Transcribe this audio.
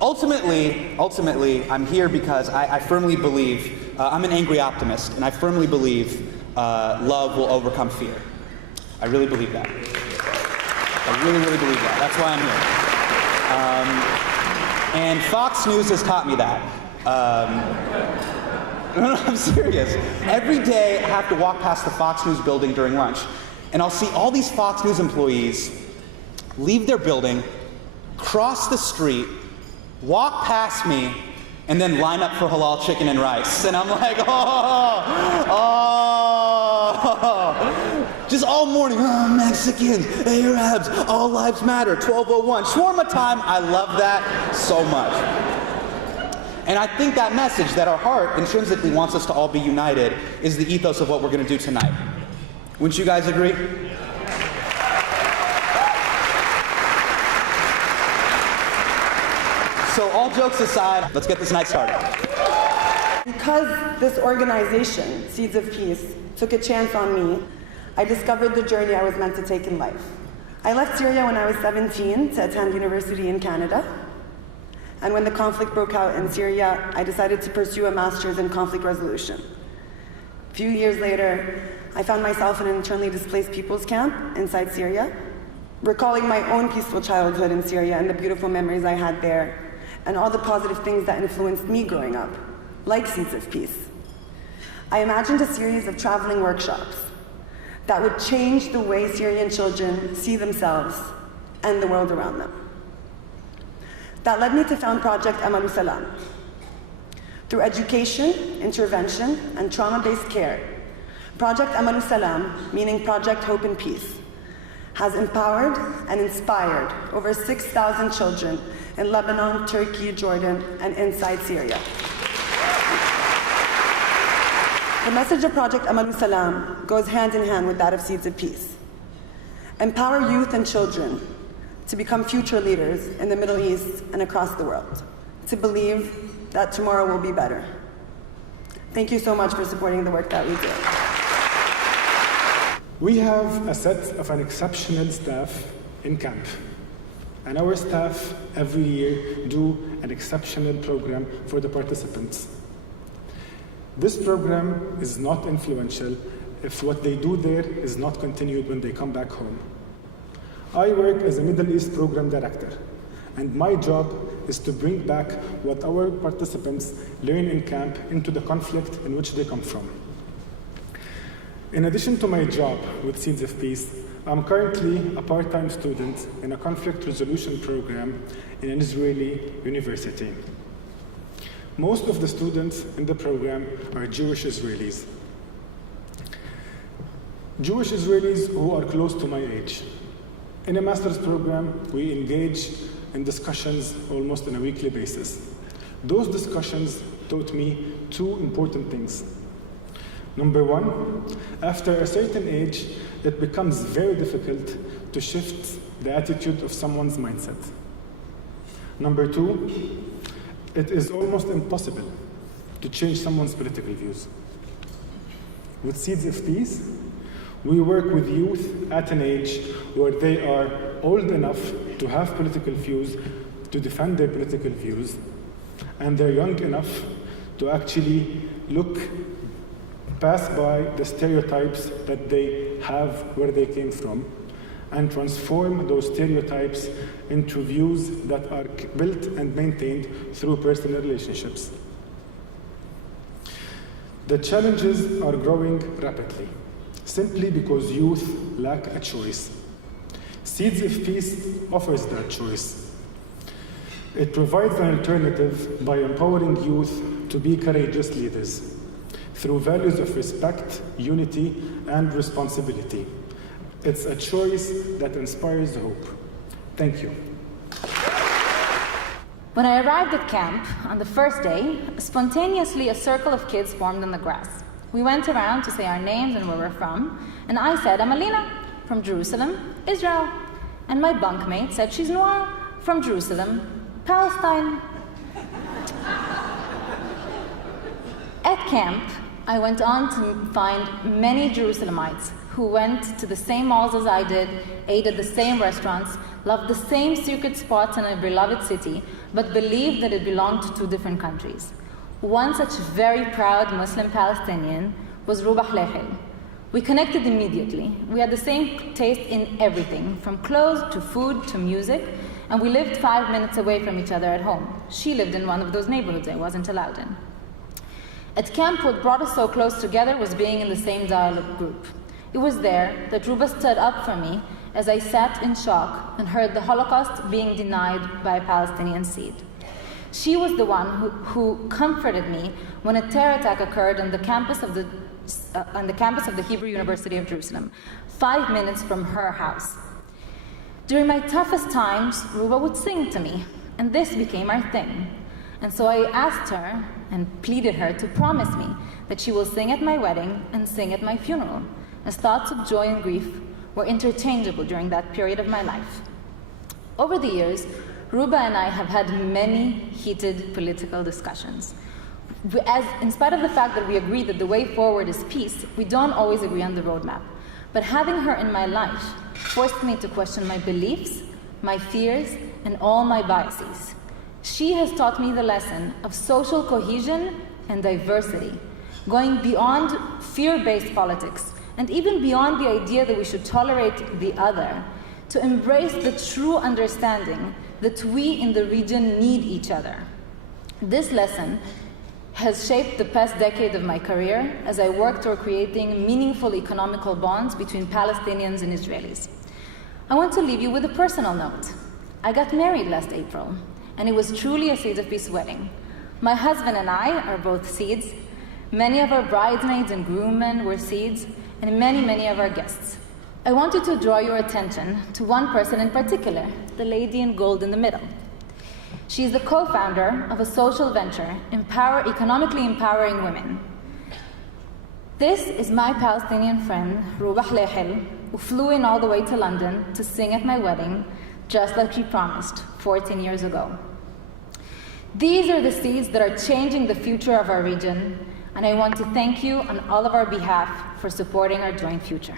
ultimately, I'm here because I firmly believe, I'm an angry optimist, and I firmly believe love will overcome fear. I really believe that. I really, really believe that. That's why I'm here. And Fox News has taught me that. No, I'm serious. Every day I have to walk past the Fox News building during lunch, and I'll see all these Fox News employees leave their building, cross the street, walk past me, and then line up for halal chicken and rice. And I'm like, just all morning, Mexicans, Arabs, all lives matter, 1201, shawarma time. I love that so much. And I think that message, that our heart intrinsically wants us to all be united, is the ethos of what we're going to do tonight. Wouldn't you guys agree? So all jokes aside, let's get this night started. Because this organization, Seeds of Peace, took a chance on me, I discovered the journey I was meant to take in life. I left Syria when I was 17 to attend university in Canada. And when the conflict broke out in Syria, I decided to pursue a master's in conflict resolution. A few years later, I found myself in an internally displaced people's camp inside Syria, recalling my own peaceful childhood in Syria and the beautiful memories I had there, and all the positive things that influenced me growing up, like Seeds of Peace. I imagined a series of traveling workshops that would change the way Syrian children see themselves and the world around them. That led me to found Project Amalu Salam. Through education, intervention, and trauma-based care, Project Amalu Salam, meaning Project Hope and Peace, has empowered and inspired over 6,000 children in Lebanon, Turkey, Jordan, and inside Syria. The message of Project Amalu Salam goes hand in hand with that of Seeds of Peace. Empower youth and children to become future leaders in the Middle East and across the world, to believe that tomorrow will be better. Thank you so much for supporting the work that we do. We have a set of an exceptional staff in camp. And our staff every year do an exceptional program for the participants. This program is not influential if what they do there is not continued when they come back home. I work as a Middle East program director, and my job is to bring back what our participants learn in camp into the conflict in which they come from. In addition to my job with Seeds of Peace, I'm currently a part-time student in a conflict resolution program in an Israeli university. Most of the students in the program are Jewish Israelis. Jewish Israelis who are close to my age. In a master's program, we engage in discussions almost on a weekly basis. Those discussions taught me two important things. Number one, after a certain age, it becomes very difficult to shift the attitude of someone's mindset. Number two, it is almost impossible to change someone's political views. With Seeds of Peace, we work with youth at an age where they are old enough to have political views, to defend their political views, and they're young enough to actually pass by the stereotypes that they have where they came from, and transform those stereotypes into views that are built and maintained through personal relationships. The challenges are growing rapidly, simply because youth lack a choice. Seeds of Peace offers that choice. It provides an alternative by empowering youth to be courageous leaders through values of respect, unity, and responsibility. It's a choice that inspires hope. Thank you. When I arrived at camp on the first day, spontaneously a circle of kids formed on the grass. We went around to say our names and where we're from, and I said, I'm Alina, from Jerusalem, Israel. And my bunkmate said she's Noir, from Jerusalem, Palestine. At camp, I went on to find many Jerusalemites who went to the same malls as I did, ate at the same restaurants, loved the same secret spots in a beloved city, but believed that it belonged to two different countries. One such very proud Muslim Palestinian was Ruba Hlehel. We connected immediately. We had the same taste in everything, from clothes to food to music, and we lived 5 minutes away from each other at home. She lived in one of those neighborhoods I wasn't allowed in. At camp, what brought us so close together was being in the same dialogue group. It was there that Ruba stood up for me as I sat in shock and heard the Holocaust being denied by a Palestinian Seed. She was the one who comforted me when a terror attack occurred on the campus of the Hebrew University of Jerusalem, 5 minutes from her house. During my toughest times, Ruba would sing to me, and this became our thing. And so I asked her and pleaded her to promise me that she will sing at my wedding and sing at my funeral, as thoughts of joy and grief were interchangeable during that period of my life. Over the years, Ruba and I have had many heated political discussions. In spite of the fact that we agree that the way forward is peace, we don't always agree on the roadmap. But having her in my life forced me to question my beliefs, my fears, and all my biases. She has taught me the lesson of social cohesion and diversity, going beyond fear-based politics, and even beyond the idea that we should tolerate the other, to embrace the true understanding that we in the region need each other. This lesson has shaped the past decade of my career as I worked toward creating meaningful economical bonds between Palestinians and Israelis. I want to leave you with a personal note. I got married last April, and it was truly a Seeds of Peace wedding. My husband and I are both Seeds. Many of our bridesmaids and groommen were Seeds, and many of our guests. I wanted to draw your attention to one person in particular, the lady in gold in the middle. She is the co-founder of a social venture, economically empowering women. This is my Palestinian friend, Ruba Hlehel, who flew in all the way to London to sing at my wedding, just like she promised 14 years ago. These are the seeds that are changing the future of our region, and I want to thank you on all of our behalf for supporting our joint future.